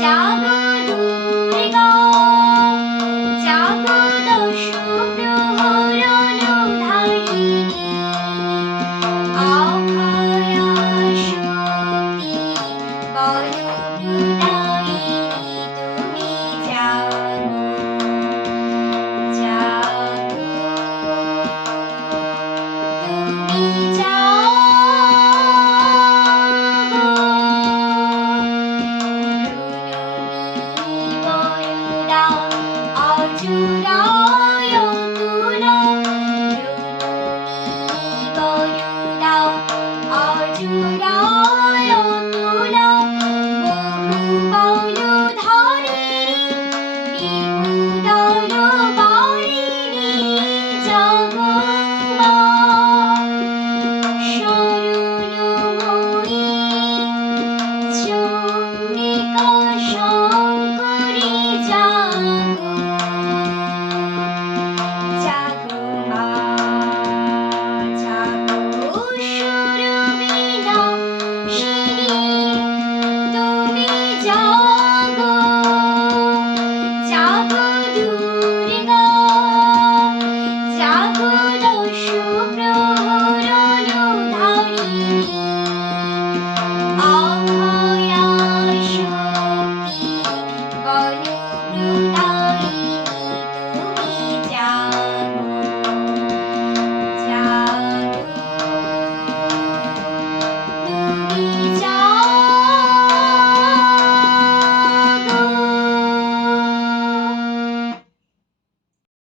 小狗